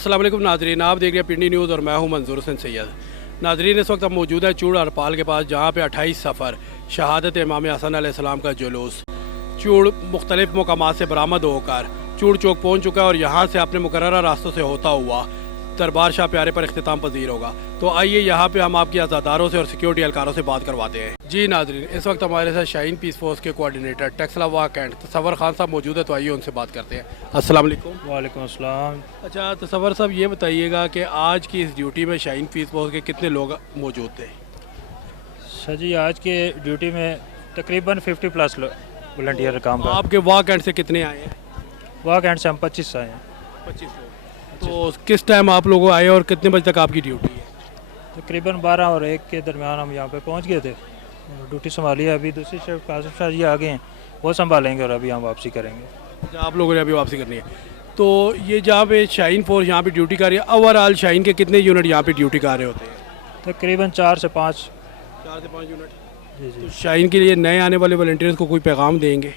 अस्सलाम वालेकुम नाजरीन, आप देख रहे हैं पिंडी न्यूज़ और मैं हूं मंजूर हुसैन सैयद। नाजरीन, इस वक्त हम मौजूद है चूड़ हरपाल के पास, जहां पे 28 सफ़र शहादत इमाम हसन अलैहिस्सलाम का जुलूस चूड़ मुख्तलिफ मकामात से बरामद होकर चूड़ चौक पहुंच चुका है और यहाँ से अपने मुकर्ररा रास्तों से होता हुआ दरबार शाह प्यारे पर इख्तिताम पजीर होगा। तो आइए यहाँ पे हम आपकी अज़ादारों से और सिक्योरिटी एहलकारों से बात करवाते हैं। जी नाजरीन, इस वक्त हमारे साथ शाहीन पीस फोर्स के कोऑर्डिनेटर टेक्सला वाक एंड तसव्वुर खान साहब मौजूद है, तो आइए उनसे बात करते हैं। अस्सलाम वालेकुम। वालेकुम अस्सलाम। अच्छा तसव्वुर साहब, ये बताइएगा कि आज की इस ड्यूटी में शाहीन पीस फोर्स के कितने लोग मौजूद थे? सर जी, आज के ड्यूटी में तकरीबन 50 प्लस वॉलंटियर काम कर। आपके वाक एंड से कितने आए हैं? वाक एंड से हम 25 आए हैं। 25 लोग। तो किस टाइम आप लोग आए और कितने बजे तक आपकी ड्यूटी है? तकरीबन 12 और 1 के दरमियान हम यहाँ पे पहुँच गए थे। ड्यूटी संभाली है। अभी दूसरी शिफ्ट कासिफ शाह जी आ गए हैं, वो संभालेंगे और अभी हम वापसी करेंगे। अच्छा, आप लोगों ने अभी वापसी करनी है। तो ये जहाँ पे शाहीन फोर्स यहाँ पे ड्यूटी कर रही है, ओवरऑल शाहीन के कितने यूनिट यहाँ पे ड्यूटी कर रहे होते हैं? तकरीबन 4 से 5 यूनिट। जी तो शाहीन के लिए नए आने वाले वॉलंटियर्स को कोई पैगाम देंगे?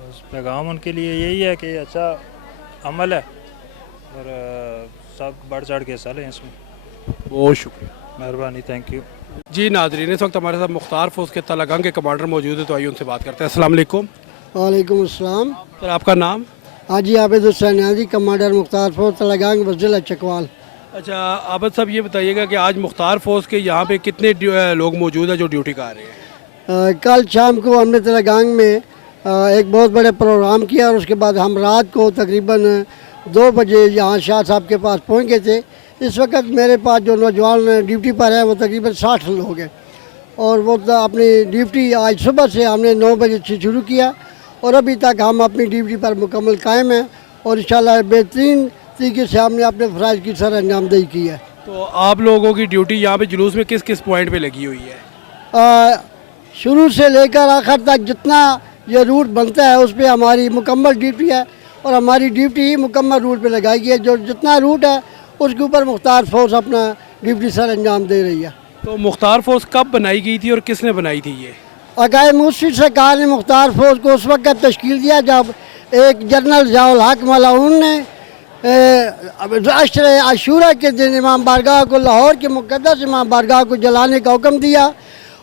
बस पैगाम उनके लिए यही है कि अच्छा अमल है और सब बढ़ चढ़ के हिस्सा लें इसमें। बहुत शुक्रिया, मेहरबानी, थैंक यू। जी नाजरीन, इस वक्त हमारे साथ मुख्तार फोर्स के तलगंग के कमांडर मौजूद है, तो आइए उनसे बात करते हैं। अस्सलाम वालेकुम। वालेकुम अस्सलाम। सर, आपका नाम? हाजी आबिद हुसैन हाजी, कमांडर मुख्तार फोर्स तलगांग बज़िला चकवाल। अच्छा आबिद साहब, ये बताइएगा कि आज मुख्तार फोर्स के यहाँ पे कितने लोग मौजूद हैं जो ड्यूटी कर रहे हैं? कल शाम को हमने तलगांग में एक बहुत बड़े प्रोग्राम किया और उसके बाद हम रात को तकरीबन 2 बजे यहाँ शाह साहब के पास पहुँच गए थे। इस वक्त मेरे पास जो नौजवान ड्यूटी पर है वो तकरीबन 60 लोग हैं और वो अपनी ड्यूटी आज सुबह से हमने 9 बजे से शुरू किया और अभी तक हम अपनी ड्यूटी पर मुकम्मल कायम हैं और इंशाल्लाह बेहतरीन तरीके से हमने अपने फ़राइज़ की सर अंजामदही की है। तो आप लोगों की ड्यूटी यहाँ पे जुलूस में किस किस पॉइंट पे लगी हुई है? शुरू से लेकर आखिर तक जितना ये रूट बनता है उस पर हमारी मुकम्मल ड्यूटी है और हमारी ड्यूटी ही मुकम्मल रूट पे लगाई गई है। जो जितना रूट है उसके ऊपर मुख्तार फोर्स अपना ड्यूटी सर अंजाम दे रही है। तो मुख्तार फोर्स कब बनाई गई थी और किसने बनाई थी ये? अकाए मूसी सरकार ने मुख्तार फोर्स को उस वक्त तश्कील दिया जब एक जनरल ज़ियाउल हक मलाउन ने अशर आशूरा के दिन इमाम बारगाह को, लाहौर के मुक़द्दस इमाम बारगाह को जलाने का हुक्म दिया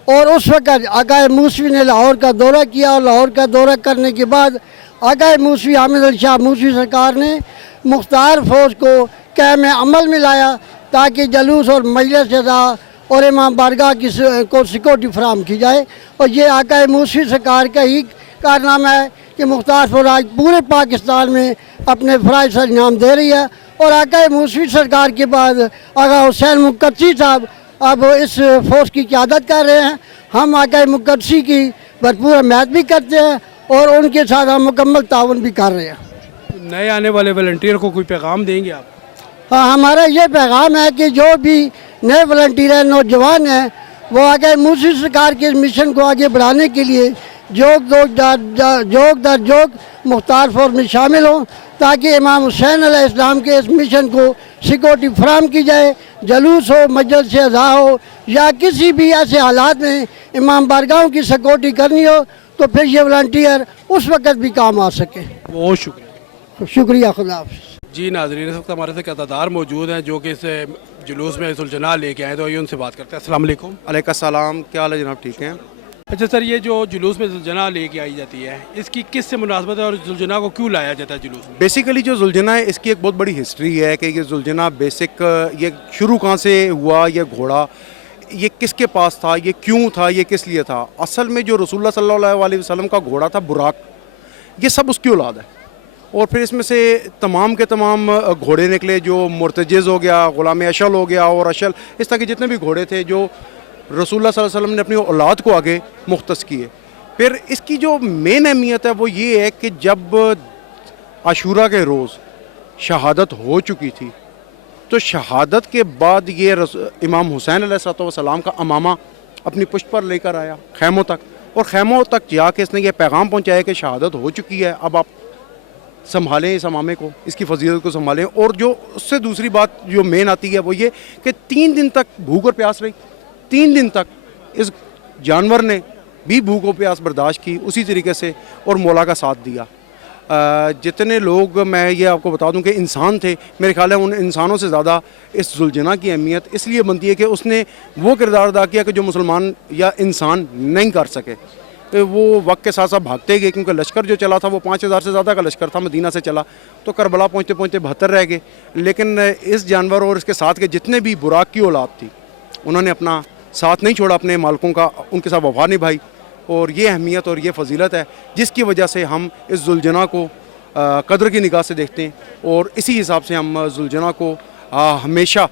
और उस वक़्त आकाए मूसवी ने लाहौर का दौरा किया और लाहौर का दौरा करने के बाद आकाए मूसवी हामिद अली शाह मूसवी सरकार ने मुख्तार फोर्स को कैम अमल में लाया ताकि जलूस और मजलिस अज़ा और इमाम बारगाह की को सिक्योरिटी फराहम की जाए। और ये आकाए मूसवी सरकार का ही कारनामा है कि मुख्तार फोर्स आज पूरे पाकिस्तान में अपने फ़राइज़ सर अंजाम दे रही है और आकाए मूसवी सरकार के बाद आगा हुसैन मुक़द्दसी साहब अब इस फोर्स की क़यादत कर रहे हैं। हम आकाए मुक़द्दसी की भरपूर हिमायत भी करते हैं और उनके साथ हम मुकम्मल ताउन भी कर रहे हैं। नए आने वाले वॉलंटियर को कोई पैगाम देंगे आप? हाँ, हमारा ये पैगाम है कि जो भी नए वॉलंटियर हैं, नौजवान हैं, वो आगे मूसवी सरकार के मिशन को आगे बढ़ाने के लिए जोग दर जोग मुख्तार फोर्स में शामिल हों ताकि इमाम हुसैन अलैहिस्सलाम के इस मिशन को सिक्योरिटी फराहम की जाए। जलूस हो, मजलिस से अज़ा हो या किसी भी ऐसे हालात में इमाम बारगाहों की सिक्योरिटी करनी हो तो फिर ये वॉलंटियर उस वक़्त भी काम आ सके। बहुत शुक्रिया। शुक्रिया, खुदा हाफ़िज़। जी नाज़रीन, इस वक्त हमारे साथ अज़ादार मौजूद हैं जो कि इस जुलूस में सुलझना लेके आए, तो आइए उनसे बात करते हैं। अस्सलाम वालेकुम। अलैकुम सलाम, क्या हाल है जनाब? ठीक हैं। अच्छा सर, ये जो जुलूस में जुलझना लेके आई जाती है, इसकी किस से मुनासबत है और जुलझना को क्यों लाया जाता है जुलूस में? बेसिकली जो जुलझना है इसकी एक बहुत बड़ी हिस्ट्री है कि ये जुलझना ये शुरू कहाँ से हुआ, ये घोड़ा ये किसके पास था, ये क्यों था, ये किस लिए था। असल में जो रसूलुल्लाह सल्लल्लाहु अलैहि वसल्लम का घोड़ा था बुराक, ये सब उसकी औलाद है और फिर इसमें से तमाम के तमाम घोड़े निकले। जो मुर्तजिज़ हो गया, ग़ुलाम अशल हो गया और अशल, इस तरह के जितने भी घोड़े थे जो रसूलुल्लाह सल्लल्लाहु अलैहि वसल्लम ने अपनी औलाद को आगे मुख्तस किए। फिर इसकी जो मेन अहमियत है वो ये है कि जब आशूरा के रोज़ शहादत हो चुकी थी तो शहादत के बाद ये इमाम हुसैन अलैहिस्सलाम का अमामा अपनी पुश्त पर लेकर आया खैमों तक और खैमों तक जाके इसने ये पैगाम पहुँचाया कि शहादत हो चुकी है, अब आप संभालें इस अमामे को, इसकी फजीलत को संभालें। और जो उससे दूसरी बात जो मेन आती है वो ये कि 3 दिन तक भूख और प्यास रही, 3 दिन तक इस जानवर ने भी भूख और प्यास बर्दाश्त की उसी तरीके से और मौला का साथ दिया। جتنے لوگ میں یہ آپ کو بتا دوں کہ انسان تھے، میرے خیال ہے ان انسانوں سے زیادہ اس ذوالجناح کی اہمیت اس لیے بنتی ہے کہ اس نے وہ کردار ادا کیا کہ جو مسلمان یا انسان نہیں کر سکے. وہ وقت کے ساتھ ساتھ بھاگتے گئے کیونکہ لشکر جو چلا تھا وہ 5000 سے زیادہ کا لشکر تھا، مدینہ سے چلا تو کربلا پہنچتے پہنچتے 72 رہ گئے. لیکن اس جانور اور اس کے ساتھ کے جتنے بھی براق کی اولاد تھی انہوں نے اپنا ساتھ نہیں چھوڑا، اپنے مالکوں کا ان کے ساتھ وفا نبھائی. اور یہ اہمیت اور یہ فضیلت ہے جس کی وجہ سے ہم اس ذوالجناح کو قدر کی نگاہ سے دیکھتے ہیں، اور اسی حساب سے ہم ذوالجناح کو ہمیشہ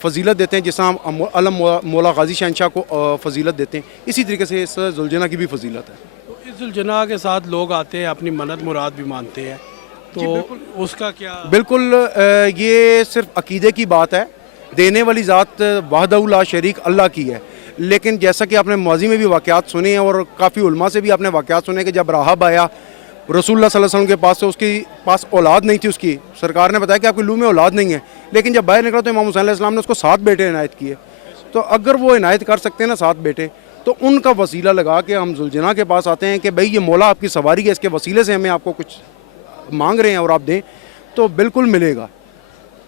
فضیلت دیتے ہیں، جس طرح ہم علم مولا غازی شہنشاہ کو فضیلت دیتے ہیں، اسی طریقے سے اس ذوالجناح کی بھی فضیلت ہے. تو اس ذوالجناح کے ساتھ لوگ آتے ہیں، اپنی منت مراد بھی مانتے ہیں، تو اس کا کیا؟ بالکل یہ صرف عقیدے کی بات ہے، دینے والی ذات وحدہ لا شریک اللہ کی ہے. لیکن جیسا کہ آپ نے ماضی میں بھی واقعات سنے ہیں اور کافی علماء سے بھی آپ نے واقعات سنے کہ جب راہب آیا رسول اللہ صلی اللہ علیہ وسلم کے پاس سے، اس کے پاس اولاد نہیں تھی، اس کی سرکار نے بتایا کہ آپ کی لو میں اولاد نہیں ہے، لیکن جب باہر نکلا تو امام حسین علیہ السلام نے اس کو 7 بیٹے عنایت کیے. تو اگر وہ عنایت کر سکتے ہیں نا 7 بیٹے، تو ان کا وسیلہ لگا کے ہم ذوالجناح کے پاس آتے ہیں کہ بھئی یہ مولا آپ کی سواری ہے، اس کے وسیلے سے ہمیں آپ کو کچھ مانگ رہے ہیں اور آپ دیں تو بالکل ملے گا.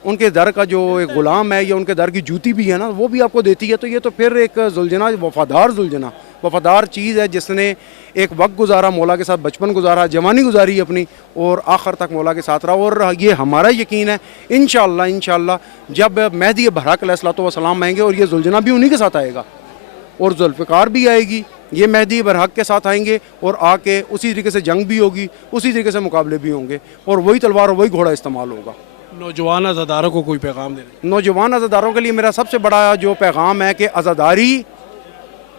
ان کے در کا جو ایک غلام ہے یا ان کے در کی جوتی بھی ہے نا وہ بھی آپ کو دیتی ہے. تو یہ تو پھر ایک ذوالجناح وفادار ذوالجناح وفادار چیز ہے جس نے ایک وقت گزارا مولا کے ساتھ، بچپن گزارا، جوانی گزاری اپنی، اور آخر تک مولا کے ساتھ رہا. اور یہ ہمارا یقین ہے انشاءاللہ جب مہدی برحق علیہ الصلوۃ والسلام آئیں گے اور یہ ذوالجناح بھی انہی کے ساتھ آئے گا اور ذوالفقار بھی آئے گی، یہ مہدی برحق کے ساتھ آئیں گے اور آ کے اسی طریقے سے جنگ بھی ہوگی، اسی طریقے سے مقابلے بھی ہوں گے اور وہی تلوار اور وہی گھوڑا استعمال ہوگا. نوجوان عزاداروں کو کوئی پیغام دینا؟ نوجوان عزاداروں کے لیے میرا سب سے بڑا جو پیغام ہے کہ عزاداری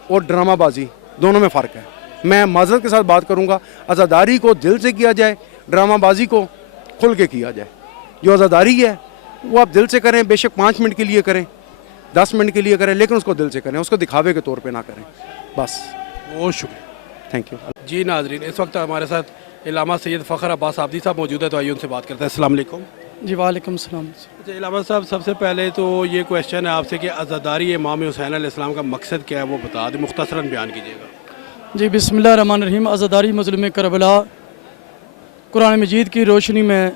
اور ڈرامہ بازی دونوں میں فرق ہے. میں معذرت کے ساتھ بات کروں گا، عزاداری کو دل سے کیا جائے، ڈرامہ بازی کو کھل کے کیا جائے. جو عزاداری ہے وہ آپ دل سے کریں، بے شک 5 منٹ کے لیے کریں، 10 منٹ کے لیے کریں، لیکن اس کو دل سے کریں، اس کو دکھاوے کے طور پہ نہ کریں. بس بہت شکریہ، تھینک یو. جی ناظرین، اس وقت ہمارے ساتھ علامہ سید فخر عباس آبدی صاحب موجود ہے، تو آئیے ان سے بات کرتے ہیں. السلام علیکم. جی وعلیکم السلام. اچھا علامہ صاحب، سب سے پہلے تو یہ کویشچن ہے آپ سے کہ عزاداری امام حسین علیہ السلام کا مقصد کیا ہے، وہ بتا دیں، مختصراً بیان کیجیے گا. جی بسم اللہ الرحمن الرحیم. عزاداری مظلوم کربلا قرآن مجید کی روشنی میں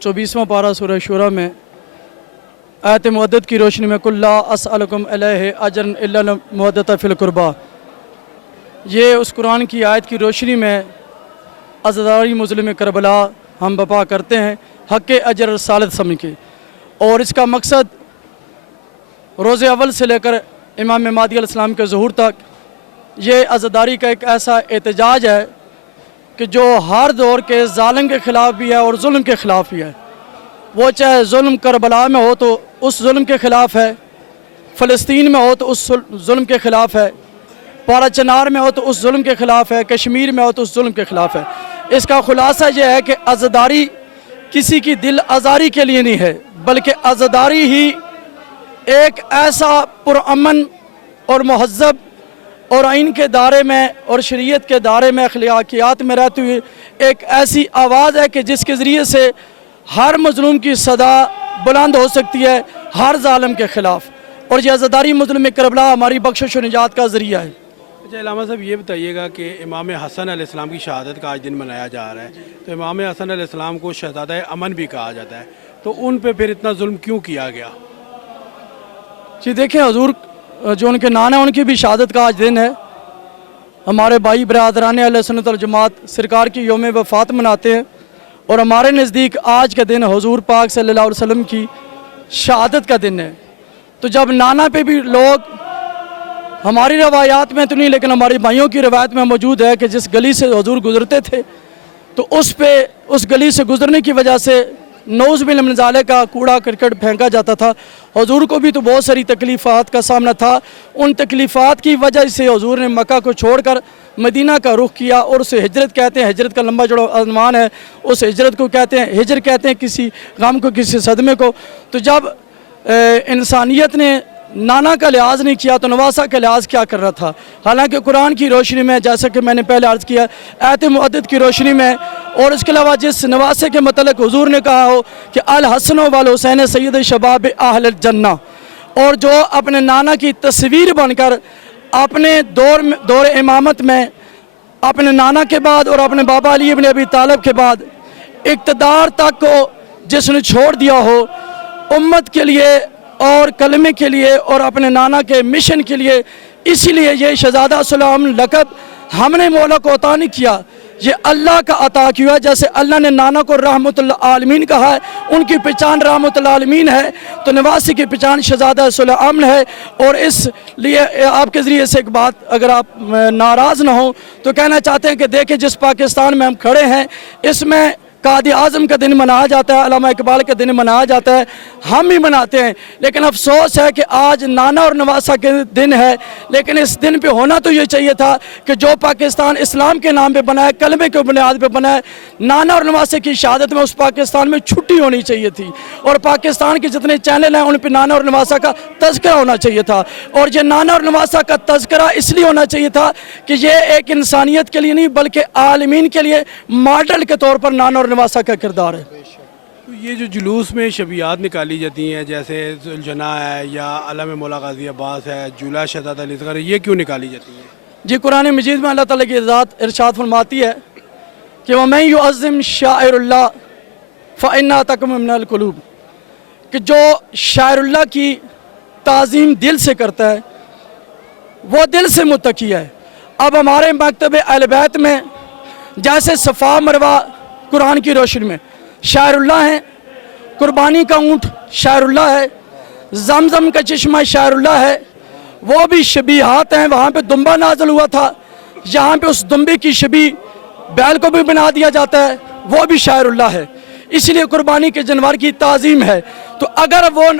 24واں پارہ سورہ شورى میں آیت مودت کی روشنی میں قل لا اسألکم علیہ اجرا الا المودۃ فی القربى، یہ اس قرآن کی آیت کی روشنی میں عزاداری مظلوم کربلا ہم بپا کرتے ہیں حق اجر رسالت سمجھ کے. اور اس کا مقصد روز اول سے لے کر امام مہدی علیہ السلام کے ظہور تک یہ عزاداری کا ایک ایسا احتجاج ہے کہ جو ہر دور کے ظالم کے خلاف بھی ہے اور ظلم کے خلاف بھی ہے. وہ چاہے ظلم کربلا میں ہو تو اس ظلم کے خلاف ہے، فلسطین میں ہو تو اس ظلم کے خلاف ہے، پارا چنار میں ہو تو اس ظلم کے خلاف ہے، کشمیر میں ہو تو اس ظلم کے خلاف ہے. اس کا خلاصہ یہ ہے کہ عزاداری کسی کی دل آزاری کے لیے نہیں ہے، بلکہ عزاداری ہی ایک ایسا پرامن اور مہذب اور آئین کے دائرے میں اور شریعت کے دائرے میں اخلاقیات میں رہتی ہوئی ایک ایسی آواز ہے کہ جس کے ذریعے سے ہر مظلوم کی صدا بلند ہو سکتی ہے ہر ظالم کے خلاف. اور یہ عزاداری مظلوم کربلا ہماری بخشش و نجات کا ذریعہ ہے. اچھا علامہ صاحب، یہ بتائیے گا کہ امام حسن علیہ السلام کی شہادت کا آج دن منایا جا رہا ہے، تو امام حسن علیہ السلام کو شہزادہ امن بھی کہا جاتا ہے، تو ان پہ پھر اتنا ظلم کیوں کیا گیا؟ جی دیکھیں، حضور جو ان کے نانا ان کی بھی شہادت کا آج دن ہے. ہمارے بھائی برادران اہل سنت والجماعت سرکار کی یوم وفات مناتے ہیں، اور ہمارے نزدیک آج کا دن حضور پاک صلی اللہ علیہ وسلم کی شہادت کا دن ہے. تو جب نانا پہ بھی لوگ، ہماری روایات میں تو نہیں لیکن ہماری بھائیوں کی روایت میں موجود ہے کہ جس گلی سے حضور گزرتے تھے تو اس گلی سے گزرنے کی وجہ سے نوز بن من ذالک کا کوڑا کرکٹ پھینکا جاتا تھا. حضور کو بھی تو بہت ساری تکلیفات کا سامنا تھا. ان تکلیفات کی وجہ سے حضور نے مکہ کو چھوڑ کر مدینہ کا رخ کیا، اور اسے ہجرت کہتے ہیں. ہجرت کا لمبا جڑا عنوان ہے، اس ہجرت کو کہتے ہیں، ہجر کہتے ہیں کسی غم کو، کسی صدمے کو. تو جب انسانیت نے نانا کا لحاظ نہیں کیا تو نواسا کا لحاظ کیا کر رہا تھا؟ حالانکہ قرآن کی روشنی میں، جیسا کہ میں نے پہلے عرض کیا، آیت مودت کی روشنی میں، اور اس کے علاوہ جس نواسے کے متعلق حضور نے کہا ہو کہ الحسن والحسین سید شباب اہل الجنہ، اور جو اپنے نانا کی تصویر بن کر اپنے دور امامت میں अपने नाना के बाद और अपने बाबा अली इब्न अबी तालिब के बाद इक़्तिदार तक को जिसने छोड़ दिया हो उम्मत के लिए और कलमे के लिए और अपने नाना के मिशन के लिए, इसीलिए ये शहज़ादा सलाम लक़ब हमने मौला को अता नहीं किया, ये अल्लाह का अता किया। जैसे अल्लाह ने नाना को रहमतुल आलमीन कहा है, उनकी पहचान रहमतुल आलमीन है, तो नवासी की पहचान शहज़ादा सलाम है। और इसलिए आपके ज़रिए से एक बात, अगर आप नाराज़ ना हो तो कहना चाहते हैं कि देखें जिस पाकिस्तान में हम खड़े हैं इसमें कायद आज़म का दिन मनाया जाता है, अल्लामा इकबाल का दिन मनाया जाता है, हम ही मनाते हैं। लेकिन अफसोस है कि आज नाना और नवासा के दिन है, लेकिन इस दिन पे होना तो ये चाहिए था कि जो पाकिस्तान इस्लाम के नाम पे बना है, कलमे के बुनियाद पे बना है, नाना और नवासे की शहादत में उस पाकिस्तान में छुट्टी होनी चाहिए थी और पाकिस्तान के जितने चैनल हैं उन पर नाना और नवासा का तज़किरा होना चाहिए था। और ये नाना और नवासा का तज़किरा इसलिए होना चाहिए था कि ये एक इंसानियत के लिए नहीं बल्कि आलमीन के लिए मॉडल के तौर पर नाना और नवासा का किरदार है। तो ये जो जुलूस में शबियात निकाली जाती हैं जैसे जुलजना है या अलम मौला गाजी अब्बास है, जुला शहज़ादा अली असग़र, ये क्यों निकाली जाती हैं? जी कुरान मजीद में अल्लाह ताला की ज़ात इरशाद फरमाती है कि वमन युअज़्ज़िम शाइरुल्लाह फ़इन्नहा तक़ुम मिनल क़ुलूब, कि जो शाइरुल्लाह की ताज़ीम दिल से करता है वो दिल से मुत्तकी है। अब हमारे मकतब अहले बैत में जैसे सफ़ा मरवा कुरान की रोशनी में शायरुल्लाह है, कुर्बानी का ऊँट शायरुल्लाह है, ज़मज़म का चश्मा शायरुल्लाह है, वो भी शबीहात हैं। वहाँ पे दुम्बा नाज़िल हुआ था, यहाँ पे उस दुम्बे की शबी बैल को भी बना दिया जाता है, वो भी शायरुल्लाह है। इसलिए कुर्बानी के जानवर की ताज़ीम है। तो अगर वो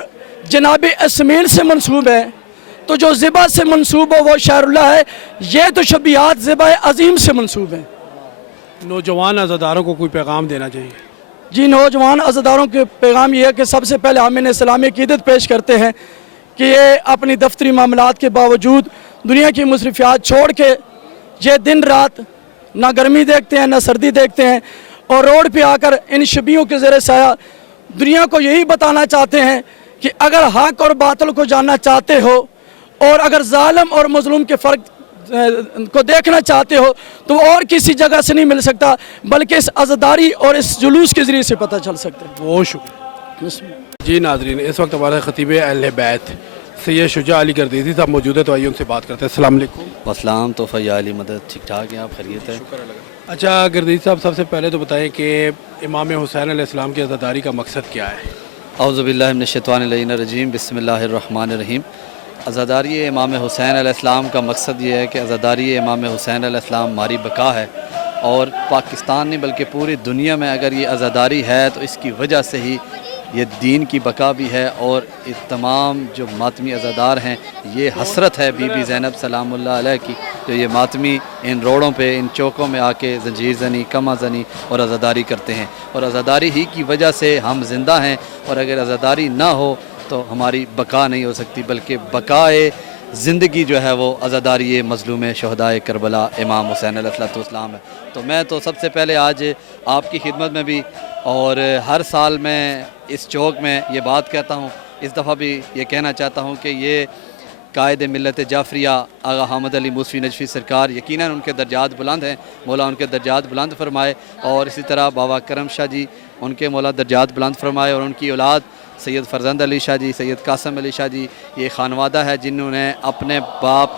जनाब इसमाइल से मंसूब है तो जो ज़िबा से मंसूब हो वो शायरुल्लाह है। ये तो शबीहात ज़िबा अज़ीम से मंसूब हैं। नौजवान अज़ादारों को कोई पैगाम देना चाहिए? जी नौजवान अज़ादारों के पैगाम ये है कि सबसे पहले हम इन्हें इस्लामी अक़ीदत पेश करते हैं कि ये अपनी दफ्तरी मामलात के बावजूद दुनिया की मसरूफियात छोड़ के ये दिन रात ना गर्मी देखते हैं ना सर्दी देखते हैं और रोड पे आकर इन शबियों के ज़रिए साया दुनिया को यही बताना चाहते हैं कि अगर हक़ और बातिल को जानना चाहते हो और अगर ज़ालिम और मज़लूम के फ़र्क को देखना चाहते हो तो और किसी जगह से नहीं मिल सकता बल्कि इस अज़ादारी और इस जुलूस के ज़रिए से पता चल सकता है। बहुत शुक्रिया। जी नाज़रीन, इस वक्त हमारे ख़तीब अहले बैत सैयद शुजा अली गर्दीज़ी साहब मौजूद है, तो आइए उनसे बात करते हैं। अस्सलाम वालेकुम। वसलाम। तो फ़ैया अली मदद ठीक ठाक हैं, आप खैरियत है? अच्छा गर्दीज़ी साहब, सबसे पहले तो बताएं कि इमाम हुसैन अलैहिस्सलाम की अज़ादारी का मकसद क्या है? औज़ु बिल्लाहि मिनश शैतानिर रजीम, बिस्मिल्लाहिर रहमानिर रहीम। अज़ादारी इमाम हुसैन अलैहिस्सलाम का मकसद ये है कि अज़ादारी इमाम हुसैन अलैहिस्सलाम हमारी बका है और पाकिस्तान नहीं बल्कि पूरी दुनिया में अगर ये अज़ादारी है तो इसकी वजह से ही ये दीन की बका भी है। और ये तमाम जो मातमी अज़ादार हैं, ये हसरत है बीबी ज़ैनब सलामुल्लाह अलैह की, जो ये मातमी इन रोडों पे इन चौकों में आके ज़ंजीर ज़नी, कमा ज़नी और अज़ादारी करते हैं। और अज़ादारी ही की वजह से हम ज़िंदा हैं और अगर अज़ादारी ना हो तो हमारी बका नहीं हो सकती, बल्कि बकाए ज़िंदगी जो है वो अज़ादारी मज़लूम शहदाए करबला इमाम हुसैन अलैहिस्सलाम है। तो मैं तो सबसे पहले आज आपकी खिदमत में भी और हर साल मैं इस चौक में ये बात कहता हूँ, इस दफ़ा भी ये कहना चाहता हूँ कि ये कायद मिलत जाफरिया आगा हामिद अली मूसवी नजफ़ी सरकार, यकीनन उनके दर्जात बुलंद हैं, मौला उनके दर्जात बुलंद फरमाए। और इसी तरह बाबा करम शाह जी, उनके मौला दर्जात बुलंद फरमाए। और उनकी औलाद सैयद फ़रज़ंद अली शाह जी, सैयद कासम अली शाह जी, ये खानवादा है जिन्होंने अपने बाप,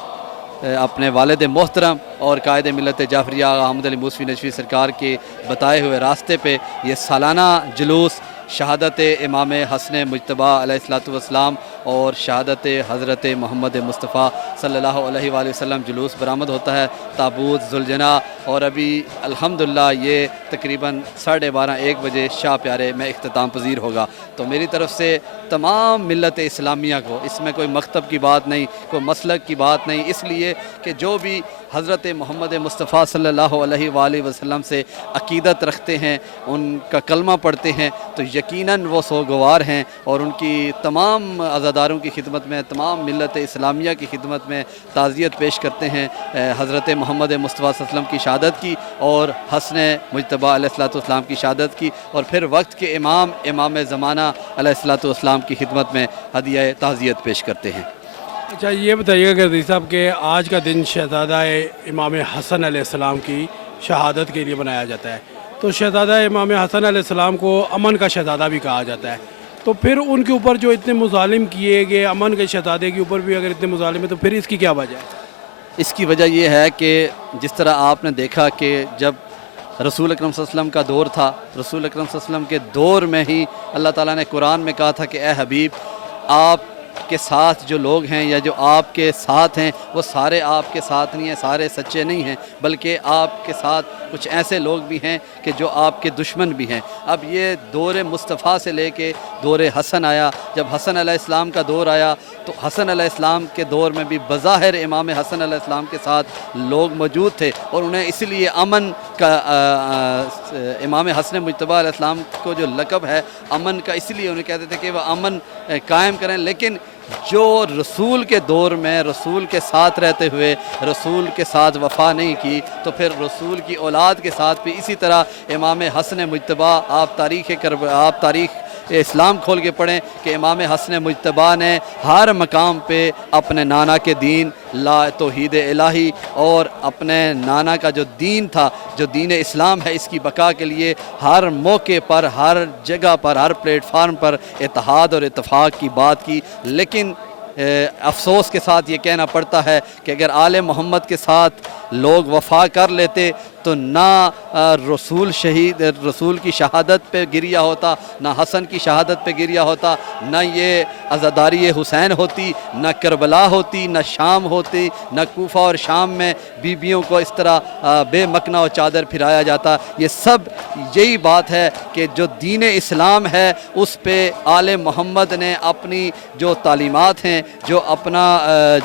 अपने वालिद मोहतरम और कायद मिलत जाफरिया हामिद अली मूसवी नजफ़ी सरकार के बताए हुए रास्ते पे ये सालाना जुलूस शहादत इमाम हसन मुज्तबा अलैहिस्सलातु वस्सलाम और शहादत हज़रत मोहम्मद मुस्तफ़ा सल्लल्लाहु अलैहि वसल्लम जुलूस बरामद होता है, ताबूत जुलजना। और अभी अल्हम्दुलिल्लाह ये तकरीबन 12:30-1 बजे शाह प्यारे में इख्तिताम पजीर होगा। तो मेरी तरफ़ से तमाम मिल्लत इस्लामिया को, इसमें कोई मकतब की बात नहीं, कोई मसलक की बात नहीं, इसलिए कि जो भी हज़रत मोहम्मद मुस्तफ़ा सल्लल्लाहु अलैहि वसल्लम से अक़ीदत रखते हैं, उनका कलमा पढ़ते हैं, तो यकीनन वो सोगवार हैं और उनकी तमाम अज़ादारों की खिदमत में, तमाम मिल्लत इस्लामिया की खिदमत में ताज़ियत पेश करते हैं हज़रत मोहम्मद मुस्तफ़ा सल्लल्लाहु अलैहि वसल्लम की शहादत की और हसन मुज्तबा अलैहिस्सलातु वस्सलाम की शहादत की, और फिर वक्त के इमाम ज़माना अलैहिस्सलातु वस्सलाम की खिदमत में हदिया ताज़ियत पेश करते हैं। अच्छा ये बताइएगा गर्दी साहब कि आज का दिन शहज़ादा इमाम हसन अलैहिस्सलाम की शहादत के लिए बनाया जाता है, तो शहज़ादा इमाम हसन अलैहिस्सलाम को अमन का शहज़ादा भी कहा जाता है, तो फिर उनके ऊपर जो इतने मुजालिम किए गए, अमन के शहज़ादे के ऊपर भी अगर इतने मुजालिम है तो फिर इसकी क्या वजह है? इसकी वजह ये है कि जिस तरह आपने देखा कि जब रसूल अकरम सल्लल्लाहु अलैहि वसल्लम का दौर था, रसूल अकरम सल्लल्लाहु अलैहि वसल्लम के दौर में ही अल्लाह ताला ने कुरान में कहा था कि ए हबीब, आपके साथ जो लोग हैं या जो आपके साथ हैं वो सारे आपके साथ नहीं हैं, सारे सच्चे नहीं हैं, बल्कि आपके साथ कुछ ऐसे लोग भी हैं कि जो आपके दुश्मन भी हैं। अब ये दौर मुस्तफ़ा से लेके दौर हसन आया, जब हसन अलैहिस्सलाम का दौर आया तो हसन अलैहिस्सलाम के दौर में भी बज़ाहिर इमाम हसन अलैहिस्सलाम के साथ लोग मौजूद थे और उन्हें इसलिए अमन का इमाम हसन मुज्तबा अलैहिस्सलाम को जो लक़ब है अमन का, इसलिए उन्हें कहते थे कि वह अमन कायम करें। लेकिन जो रसूल के दौर में रसूल के साथ रहते हुए रसूल के साथ वफ़ा नहीं की, तो फिर रसूल की औलाद के साथ भी इसी तरह इमाम हसन मुज्तबा, आप तारीख़ इस्लाम खोल के पढ़ें कि इमाम हसन मुज्तबा ने हर मकाम पे अपने नाना के दीन ला तौहीद इलाही और अपने नाना का जो दीन था, जो दीन इस्लाम है, इसकी बका के लिए हर मौके पर, हर जगह पर, हर प्लेटफार्म पर इत्तेहाद और इत्तफाक़ की बात की। लेकिन अफसोस के साथ ये कहना पड़ता है कि अगर आले मोहम्मद के साथ लोग वफ़ा कर लेते तो ना रसूल की शहादत पे गिरिया होता, ना हसन की शहादत पे गिरिया होता, ना ये अज़ादारी हुसैन होती, ना करबला होती, ना शाम होती, ना कूफा और शाम में बीबियों को इस तरह बेमकना और चादर फिराया जाता। ये सब यही बात है कि जो दीन इस्लाम है उस पे आले मोहम्मद ने अपनी जो तालीमात हैं, जो अपना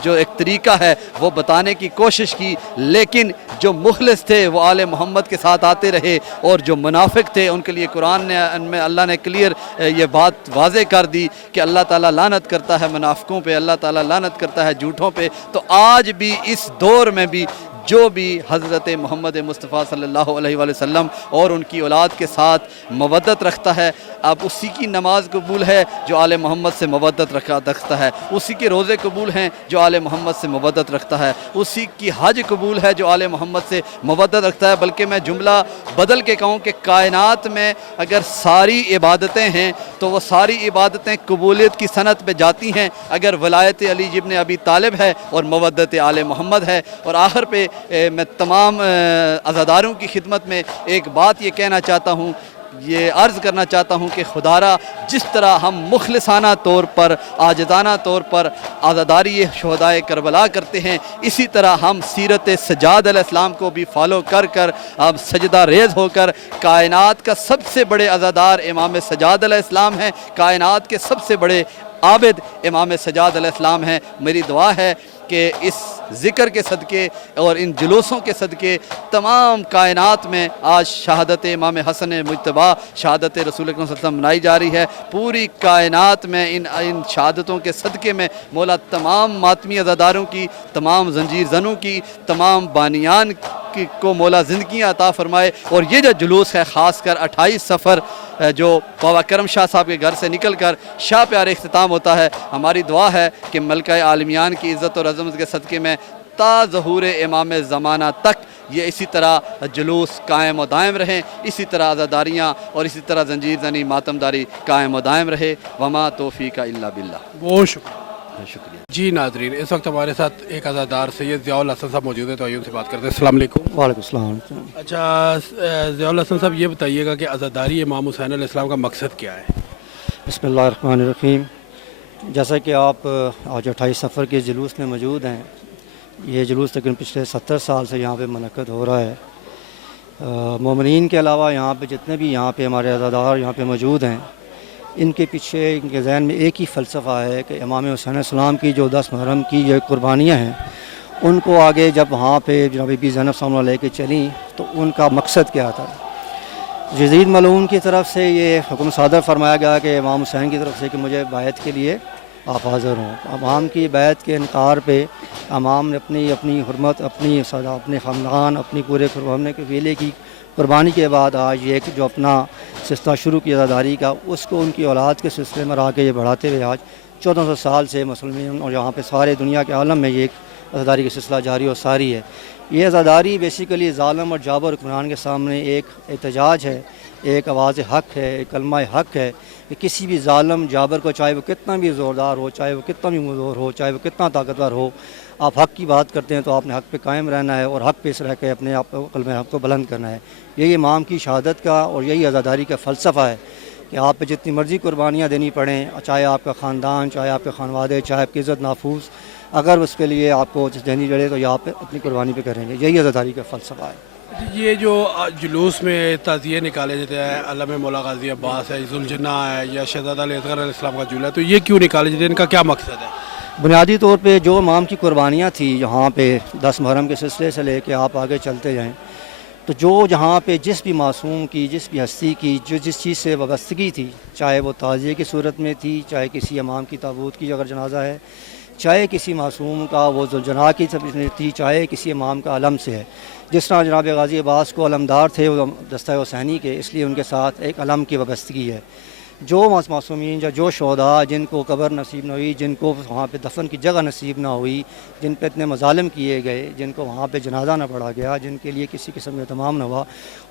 जो एक तरीक़ा है वो बताने की कोशिश की, लेकिन जो मुखलिस थे वो आले मोहम्मद के साथ आते रहे और जो मुनाफिक थे उनके लिए कुरान में अल्लाह ने क्लियर ये बात वाज़े कर दी कि अल्लाह ताला लानत करता है मुनाफिकों पे, अल्लाह ताला लानत करता है झूठों पे। तो आज भी इस दौर में भी जो भी हज़रत मोहम्मद मुस्तफ़ा सल्लल्लाहु अलैहि वसल्लम और उनकी औलाद के साथ मवद्दत रखता है, अब उसी की नमाज कबूल है जो आले मोहम्मद से मवद्दत रखता है, उसी के रोज़े कबूल हैं जो आले मोहम्मद से मवद्दत रखता है, उसी की हज कबूल है जो आले मोहम्मद से मवद्दत रखता है। बल्कि मैं जुमला बदल के कहूँ कि कायनात में अगर सारी इबादतें हैं तो वो सारी इबादतें कबूलियत की सनत पे जाती हैं अगर वलायत अली इब्न अबी तालिब है और मवद्दत आले मोहम्मद है। और आखिर पे मैं तमाम अज़ादारों की खिदमत में एक बात ये कहना चाहता हूँ, ये अर्ज़ करना चाहता हूँ कि खुदारा जिस तरह हम मुखलिसाना तौर पर, आजिज़ाना तौर पर आज़ादारी शुहदाए करबला करते हैं, इसी तरह हम सीरत सज्जाद अलैहिस्सलाम को भी फॉलो कर कर अब सजदा रेज़ होकर कायनात का सबसे बड़े आज़ादार इमाम सज्जाद अलैहिस्सलाम हैं, कायनात के सबसे बड़े आबिद इमाम सज्जाद अलैहिस्सलाम हैं। मेरी दुआ है कि इस ज़िक्र के सदक़े और इन जुलूसों के सदक़े तमाम कायनात में आज शहादत इमाम हसन मुज्तबा, शहादत रसूल अकरम सल्लल्लाहु अलैहि वसल्लम मनाई जा रही है। पूरी कायनात में इन शहादतों के सदक़े में मौला तमाम मातमी अज़ादारों की, तमाम जंजीर ज़नों की, तमाम बानियान को मौला ज़िंदगियाँ अता फ़रमाए। और ये जो जुलूस है ख़ास कर 28 सफ़र जो बाबा करम शाह साहब के घर से निकल कर शाह प्यारे इख्तिताम होता है, हमारी दुआ है कि मलका आलमियान की इज़्ज़त और अज़मत के सदक़े में ता ज़हूर इमाम ज़माना तक ये इसी तरह जुलूस कायम व दायम रहें, इसी तरह आज़ादारियाँ और इसी तरह जंजीर ज़नी मातमदारी कायम व दायम रहे। वमा तौफ़ीक़ इल्ला बिल्लाह। बहुत शुक्रिया जी। नाज़रीन, इस वक्त हमारे साथ एक अज़ादार सैयद ज़ियाउल हसन साहब मौजूद है, तो आइए उनसे बात करते हैं। अस्सलाम वालेकुम। वालेकुम सलाम। अच्छा ज़ियाउल हसन साहब, ये बताइएगा कि अज़ादारी इमाम हुसैन अलैहिस्सलाम का मकसद क्या है? बिस्मिल्लाहिर्रहमानिर्रहीम। जैसा कि आप आज 28 सफ़र के जुलूस में मौजूद हैं, ये जुलूस तकरीबन पिछले 70 साल से यहाँ पे मुनक़्क़द हो रहा है। मोमिनीन के अलावा यहाँ पे जितने भी यहाँ पे हमारे अज़ादार यहाँ पे मौजूद हैं, इनके पीछे इनके ज़हन में एक ही फ़लसफ़ा है कि इमाम हुसैन अलैहिस्सलाम की जो 10 मुहर्रम की जो कुर्बानियाँ हैं, उनको आगे जब वहाँ पे जनाब बीबी ज़ैनब सामने लेके चली तो उनका मकसद क्या था। यज़ीद मलऊन की तरफ से ये हुक्म सादर फरमाया गया कि इमाम हुसैन की तरफ से कि मुझे बैत के लिए आप हाज़िर हों। इमाम की बैत के इनकार पे इमाम ने अपनी हुर्मत, अपनी सदा, अपने ख़ानदान, अपनी पूरे हमने के वेले की कुर्बानी के बाद आज ये जो अपना सिलसिला शुरू किया अज़ादारी का, उसको उनकी औलाद के सिलसिले में आके ये बढ़ाते हुए आज 1400 سال سے مسلمان اور یہاں پہ سارے دنیا کے عالم میں یہ ایک عزاداری کا سلسلہ جاری و ساری ہے. یہ عزاداری بیسیکلی ظالم اور جابر حکمران کے سامنے ایک احتجاج ہے، ایک آواز حق ہے، ایک کلمہ حق ہے کہ کسی بھی ظالم جابر کو، چاہے وہ کتنا بھی زوردار ہو، چاہے وہ کتنا بھی مزور ہو، چاہے وہ کتنا طاقتور ہو، آپ حق کی بات کرتے ہیں تو آپ نے حق پہ قائم رہنا ہے اور حق پہ رہ کے اپنے آپ کلمہ حق کو بلند کرنا ہے. یہی امام کی شہادت کا اور یہی عزاداری کا فلسفہ ہے کہ آپ پہ جتنی مرضی قربانیاں دینی پڑیں، چاہے آپ کا خاندان، چاہے آپ کے خانوادے، چاہے آپ کی عزت نافوذ، اگر اس کے لیے آپ کو دینی پڑے تو یہ آپ اپنی قربانی پہ کریں گے. یہی عزاداری کا فلسفہ ہے. یہ جو جلوس میں تعزیے نکالے جاتے ہیں، علامہ مولا غازی عباس ہے، ذوالجناح ہے، یا شہزادہ اصغر علیہ السلام کا جلوس ہے، تو یہ کیوں نکالے جاتے ہیں؟ ان کا کیا مقصد ہے؟ بنیادی طور پہ جو امام کی قربانیاں تھیں یہاں پہ 10 محرم کے سلسلے سے لے کے آپ آگے چلتے جائیں، تو جو جہاں پہ جس بھی معصوم کی، جس بھی ہستی کی جو جس چیز سے وابستگی تھی، چاہے وہ تعزیے کی صورت میں تھی، چاہے کسی امام کی تابوت کی اگر جنازہ ہے، چاہے کسی معصوم کا وہ ذوالجناح کی تھی، چاہے کسی امام کا علم سے ہے. جس طرح جناب غازی عباس کو علمدار تھے وہ دستہ حسینی کے، اس لیے ان کے ساتھ ایک علم کی وابستگی ہے. جو معصومین یا جو شہداء جن کو قبر نصیب نہ ہوئی، جن کو وہاں پہ دفن کی جگہ نصیب نہ ہوئی، جن پہ اتنے مظالم کیے گئے، جن کو وہاں پہ جنازہ نہ پڑھا گیا، جن کے لیے کسی قسم کا اہتمام نہ ہوا،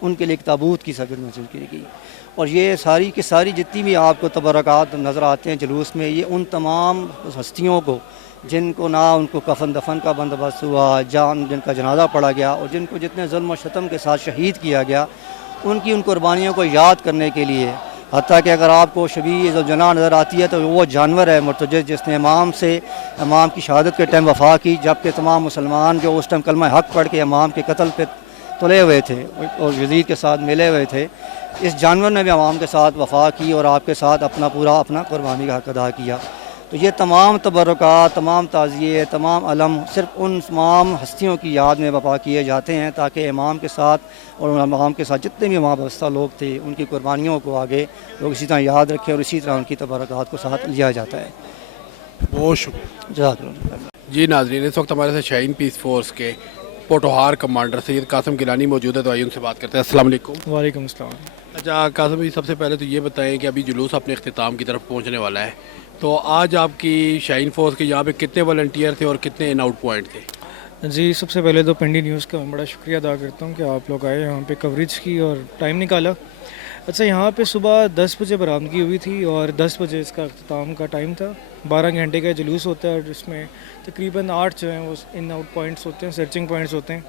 ان کے لیے ایک تابوت کی سبیل منظور کی گئی. اور یہ ساری کی ساری جتنی بھی آپ کو تبرکات نظر آتے ہیں جلوس میں، یہ ان تمام ہستیوں کو جن کو نہ ان کو کفن دفن کا بندوبست ہوا، جن کا جنازہ پڑھا گیا، اور جن کو جتنے ظلم و ستم کے ساتھ شہید کیا گیا، ان قربانیوں کو یاد کرنے کے لیے. حتیٰ کہ اگر آپ کو شبیہ ذوالجناح نظر آتی ہے تو وہ جانور ہے مرتجز جس نے امام کی شہادت کے ٹائم وفا کی، جبکہ تمام مسلمان جو اس ٹائم کلمہ حق پڑھ کے امام کے قتل پہ تلے ہوئے تھے اور یزید کے ساتھ ملے ہوئے تھے، اس جانور نے بھی امام کے ساتھ وفا کی اور آپ کے ساتھ اپنا قربانی کا حق ادا کیا. تو یہ تمام تبرکات، تمام تعزیے، تمام علم صرف ان تمام ہستیوں کی یاد میں برپا کیے جاتے ہیں تاکہ امام کے ساتھ اور امام کے ساتھ جتنے بھی وہاں وابستہ لوگ تھے ان کی قربانیوں کو آگے لوگ اسی طرح یاد رکھیں اور اسی طرح ان کی تبرکات کو ساتھ لیا جاتا ہے. بہت شکریہ. جزاک اللہ. جی ناظرین، اس وقت ہمارے ساتھ شاہین پیس فورس کے پوٹوہار کمانڈر سید قاسم گیلانی موجود ہے، تو آئیے ان سے بات کرتے ہیں. السلام علیکم. وعلیکم السلام. اچھا قاسم جی، سب سے پہلے تو یہ بتائیں کہ ابھی جلوس اپنے اختتام کی طرف پہنچنے والا ہے، تو آج آپ کی شاہین فورس کے یہاں پہ کتنے والنٹیئر تھے اور کتنے ان آؤٹ پوائنٹ تھے؟ جی سب سے پہلے تو پنڈی نیوز کا میں بڑا شکریہ ادا کرتا ہوں کہ آپ لوگ آئے یہاں پہ کوریج کی اور ٹائم نکالا. اچھا، یہاں پہ صبح 10 بجے برآمدگی ہوئی تھی اور 10 بجے اس کا اختتام کا ٹائم تھا. 12 گھنٹے کا جلوس ہوتا ہے اور جس میں تقریباً 8 جو ہیں وہ ان آؤٹ پوائنٹس ہوتے ہیں، سرچنگ پوائنٹس ہوتے ہیں.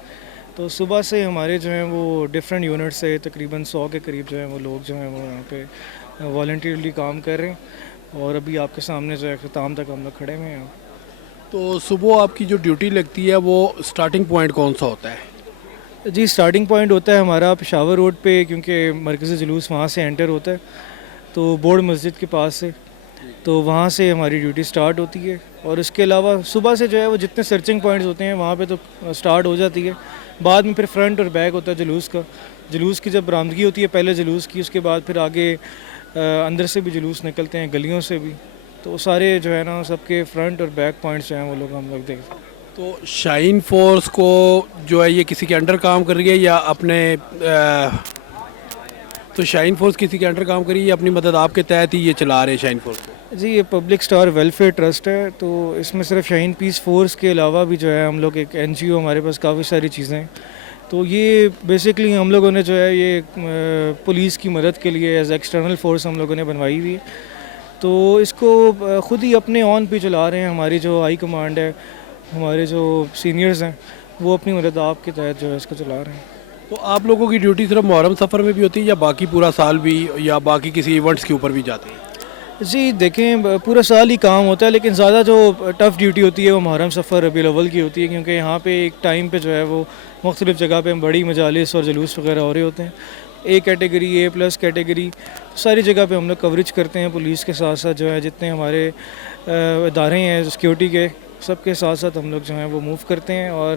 تو صبح سے ہمارے جو ہیں وہ ڈفرینٹ یونٹ سے تقریباً 100 کے قریب جو ہیں وہ لوگ جو ہیں وہ یہاں پہ والنٹیئرلی کام کر رہے ہیں اور ابھی آپ کے سامنے جو ہے اختتام تک ہم لوگ کھڑے ہوئے ہیں. تو صبح آپ کی جو ڈیوٹی لگتی ہے وہ سٹارٹنگ پوائنٹ کون سا ہوتا ہے؟ جی سٹارٹنگ پوائنٹ ہوتا ہے ہمارا پشاور روڈ پہ، کیونکہ مرکزی جلوس وہاں سے انٹر ہوتا ہے تو بورڈ مسجد کے پاس سے، تو وہاں سے ہماری ڈیوٹی سٹارٹ ہوتی ہے. اور اس کے علاوہ صبح سے جو ہے وہ جتنے سرچنگ پوائنٹس ہوتے ہیں وہاں پہ تو سٹارٹ ہو جاتی ہے. بعد میں پھر فرنٹ اور بیک ہوتا ہے جلوس کا. جلوس کی جب برآمدگی ہوتی ہے پہلے جلوس کی، اس کے بعد پھر آگے اندر سے بھی جلوس نکلتے ہیں، گلیوں سے بھی. تو سارے جو ہے نا سب کے فرنٹ اور بیک پوائنٹس جو ہیں وہ لوگ ہم لوگ دیکھتے ہیں. تو شاہین فورس کو جو ہے یہ کسی کے انڈر کام کر رہی ہے یا اپنے تو شاہین فورس کسی کے انڈر کام کر رہی ہے یا اپنی مدد آپ کے تحت ہی یہ چلا رہے ہیں شاہین فورس کو؟ جی یہ پبلک اسٹار ویلفیئر ٹرسٹ ہے، تو اس میں صرف شاہین پیس فورس کے علاوہ بھی جو ہے ہم لوگ ایک NGO، ہمارے پاس کافی ساری چیزیں ہیں. تو یہ بیسکلی ہم لوگوں نے جو ہے یہ پولیس کی مدد کے لیے ایز ایکسٹرنل فورس ہم لوگوں نے بنوائی ہوئی ہے. تو اس کو خود ہی اپنے آن پہ چلا رہے ہیں. ہماری جو ہائی کمانڈ ہے، ہمارے جو سینئرز ہیں، وہ اپنی مدد آپ کے تحت جو ہے اس کو چلا رہے ہیں. تو آپ لوگوں کی ڈیوٹی صرف محرم سفر میں بھی ہوتی ہے یا باقی پورا سال بھی، یا باقی کسی ایونٹس کے اوپر بھی جاتے ہیں؟ جی دیکھیں پورا سال ہی کام ہوتا ہے، لیکن زیادہ جو ٹف ڈیوٹی ہوتی ہے وہ محرم سفر ربیع الاول کی ہوتی ہے، کیونکہ یہاں پہ ایک ٹائم پہ جو ہے وہ مختلف جگہ پہ بڑی مجالس اور جلوس وغیرہ ہو رہے ہوتے ہیں. A کیٹیگری، A+ کیٹیگری، ساری جگہ پہ ہم لوگ کوریج کرتے ہیں. پولیس کے ساتھ ساتھ جو ہے جتنے ہمارے ادارے ہیں سیکیورٹی کے، سب کے ساتھ ساتھ ہم لوگ جو ہیں وہ موو کرتے ہیں اور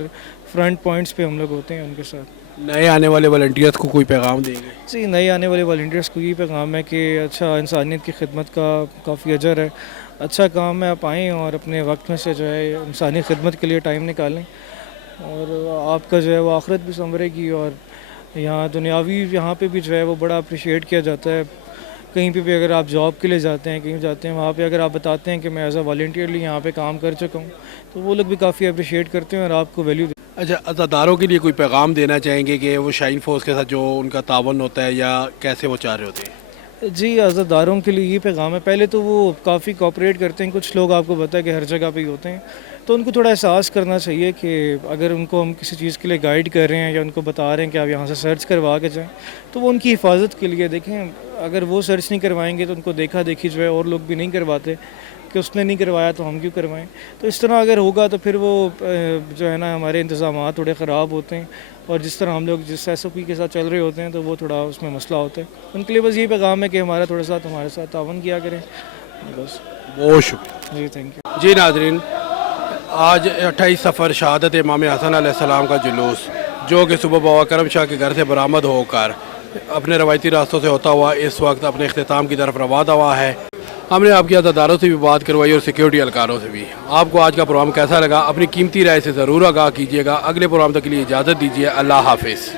فرنٹ پوائنٹس پہ ہم لوگ ہوتے ہیں ان کے ساتھ. نئے آنے والے والنٹیئرس کو کوئی پیغام دیں گے؟ جی نئے آنے والے والنٹیئرس کو یہ پیغام ہے کہ اچھا انسانیت کی خدمت کا کافی اجر ہے، اچھا کام ہے، آپ آئیں اور اپنے وقت میں سے جو ہے انسانی خدمت کے لیے ٹائم نکالیں اور آپ کا جو ہے وہ آخرت بھی سنورے گی اور یہاں دنیاوی یہاں پہ بھی جو ہے وہ بڑا اپریشیٹ کیا جاتا ہے. کہیں پہ بھی اگر آپ جاب کے لیے جاتے ہیں کہیں جاتے ہیں وہاں پہ اگر آپ بتاتے ہیں کہ میں ایز اے والنٹیئرلی یہاں پہ کام کر چکا ہوں تو وہ لوگ بھی کافی اپریشیٹ کرتے ہیں اور آپ کو ویلیو اچھا عزاداروں کے لیے کوئی پیغام دینا چاہیں گے کہ وہ شاہین فورس کے ساتھ جو ان کا تعاون ہوتا ہے یا کیسے وہ چاہ رہے ہوتے ہیں؟ جی عزاداروں کے لیے یہ پیغام ہے، پہلے تو وہ کافی کوآپریٹ کرتے ہیں، کچھ لوگ آپ کو پتہ ہے کہ ہر جگہ پہ ہی ہوتے ہیں، تو ان کو تھوڑا احساس کرنا چاہیے کہ اگر ان کو ہم کسی چیز کے لیے گائیڈ کر رہے ہیں یا ان کو بتا رہے ہیں کہ آپ یہاں سے سرچ کروا کے جائیں تو وہ ان کی حفاظت کے لیے دیکھیں، اگر وہ سرچ نہیں کروائیں گے تو ان کو دیکھا دیکھی جو ہے اور لوگ بھی نہیں کرواتے کہ اس نے نہیں کروایا تو ہم کیوں کروائیں، تو اس طرح اگر ہوگا تو پھر وہ جو ہے نا ہمارے انتظامات تھوڑے خراب ہوتے ہیں اور جس طرح ہم لوگ جس ایس او پی کے ساتھ چل رہے ہوتے ہیں تو وہ تھوڑا اس میں مسئلہ ہوتا ہے. ان کے لیے بس یہ پیغام ہے کہ ہمارے ساتھ تعاون کیا کریں بس. بہت شکریہ جی تھینک یو. جی ناظرین، آج 28 صفر شہادت امام حسن علیہ السلام کا جلوس جو کہ صبح بابا کرم شاہ کے گھر سے برآمد ہو کر اپنے روایتی راستوں سے ہوتا ہوا اس وقت اپنے اختتام کی طرف روانہ ہوا ہے. ہم نے آپ کی عزاداروں سے بھی بات کروائی اور سیکیورٹی اہلکاروں سے بھی. آپ کو آج کا پروگرام کیسا لگا؟ اپنی قیمتی رائے سے ضرور آگاہ کیجیے گا. اگلے پروگرام تک کے لیے اجازت دیجیے. اللہ حافظ.